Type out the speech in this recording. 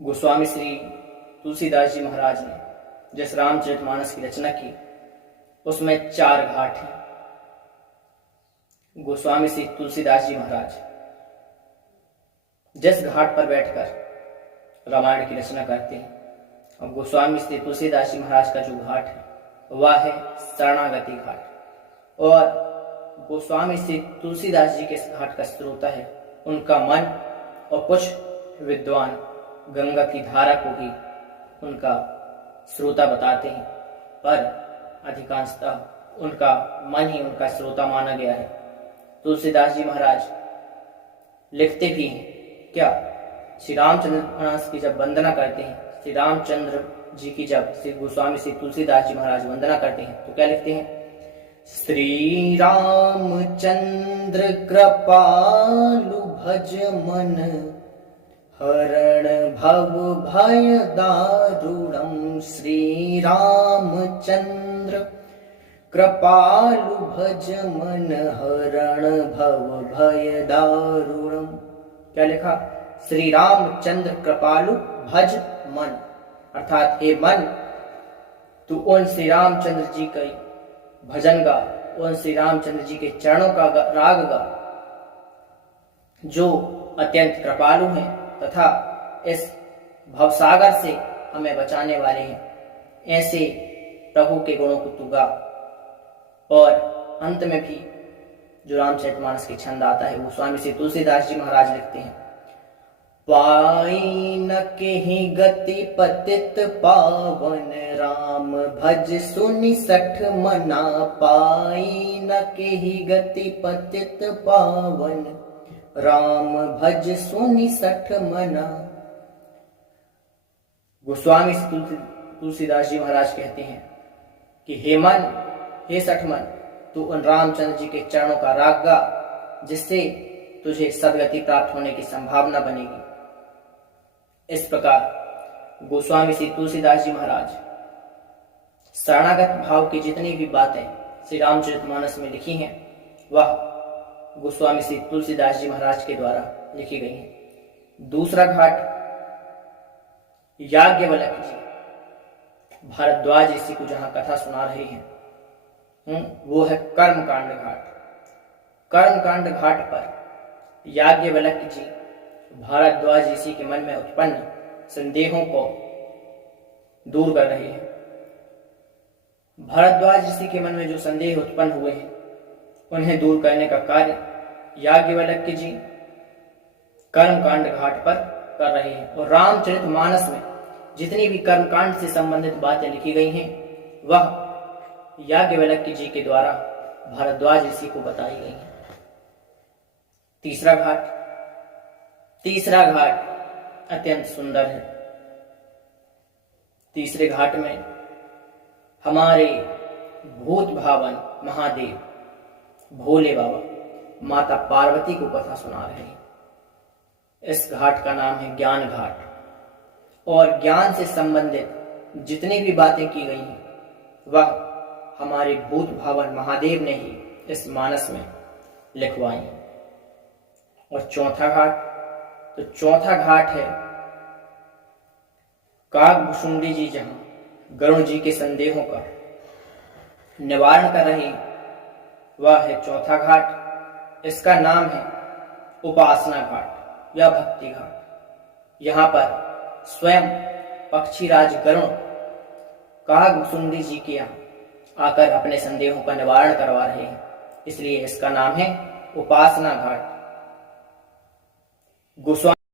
गोस्वामी श्री तुलसीदास जी महाराज ने जिस रामचरितमानस की रचना की उसमें 4 घाट हैं। गोस्वामी श्री तुलसीदास जी महाराज जिस घाट पर बैठकर रामायण की रचना करते हैं, और गोस्वामी श्री तुलसीदास जी महाराज का जो घाट है वह है शरणागति घाट। और गोस्वामी श्री तुलसीदास जी के इस घाट का श्रोता है उनका मन, और कुछ विद्वान गंगा की धारा को ही उनका श्रोता बताते हैं, पर अधिकांशतः उनका मन ही उनका श्रोता माना गया है। तुलसीदास जी महाराज लिखते भी हैं क्या, श्री रामचंद्र मानस की जब वंदना करते हैं, श्री रामचंद्र जी की जब श्री गोस्वामी श्री तुलसीदास जी महाराज वंदना करते हैं तो क्या लिखते हैं, श्री रामचंद्र कृपालु भज मन हरण भव भय दारुणम। श्री रामचंद्र कृपालु भज मन हरण भव भय दारुणम। क्या लिखा, श्री रामचंद्र कृपालु भज मन, अर्थात हे मन तू उन श्री रामचंद्र जी के भजन गा, उन श्री रामचंद्र जी के चरणों का राग गा जो अत्यंत कृपालु हैं तथा इस भवसागर से हमें बचाने वाले हैं। ऐसे प्रभु के गुणों को तू गा। और अंत में भी जो रामचरितमानस के छंद आता है वो स्वामी श्री तुलसीदास जी महाराज लिखते हैं, पाई न केहि गति पतित पावन राम भज सुनि सठ मना। पाई न केहि गति पतित पावन राम भज सुनि सठ मना। गोस्वामी तुलसीदास जी महाराज कहते हैं कि हे मन, हे सठ मन, तू उन रामचंद्र जी के चरणों का राग गा जिससे तुझे सदगति प्राप्त होने की संभावना बनेगी। इस प्रकार गोस्वामी श्री तुलसीदास जी महाराज शरणागत भाव की जितनी भी बातें श्री रामचरितमानस में लिखी हैं वह गोस्वामी श्री तुलसीदास जी महाराज के द्वारा लिखी गई हैं। दूसरा घाट याज्ञवल्क्य जी भारद्वाज ऋषि को जहां कथा सुना रहे हैं वो है कर्मकांड घाट। कर्मकांड घाट पर याज्ञवल्क्य जी भारद्वाज ऋषि के मन में उत्पन्न संदेहों को दूर कर रहे हैं। भारद्वाज ऋषि के मन में जो संदेह उत्पन्न हुए हैं उन्हें दूर करने का कार्य याज्ञवल्क्य जी कर्मकांड घाट पर कर रहे हैं। और रामचरितमानस में जितनी भी कर्मकांड से संबंधित बातें लिखी गई हैं वह याज्ञवल्क्य जी के द्वारा भारद्वाज ऋषि को बताई गई हैं। तीसरा घाट अत्यंत सुंदर है। तीसरे घाट में हमारे भूत भावन महादेव भोले बाबा माता पार्वती को कथा सुना रहे हैं। इस घाट का नाम है ज्ञान घाट। और ज्ञान से संबंधित जितनी भी बातें की गई हैं वह हमारे भूत भावन महादेव ने ही इस मानस में लिखवाई हैं। और चौथा घाट है काकभुशुंडी जी, जहां गरुण जी के संदेहों का निवारण कर रहे हैं वह है चौथा घाट। इसका नाम है उपासना घाट या भक्ति घाट। यहाँ पर स्वयं पक्षीराज गरुण काकभुशुंडी जी के यहाँ आकर अपने संदेहों का निवारण करवा रहे हैं, इसलिए इसका नाम है उपासना घाट। गोस्वामी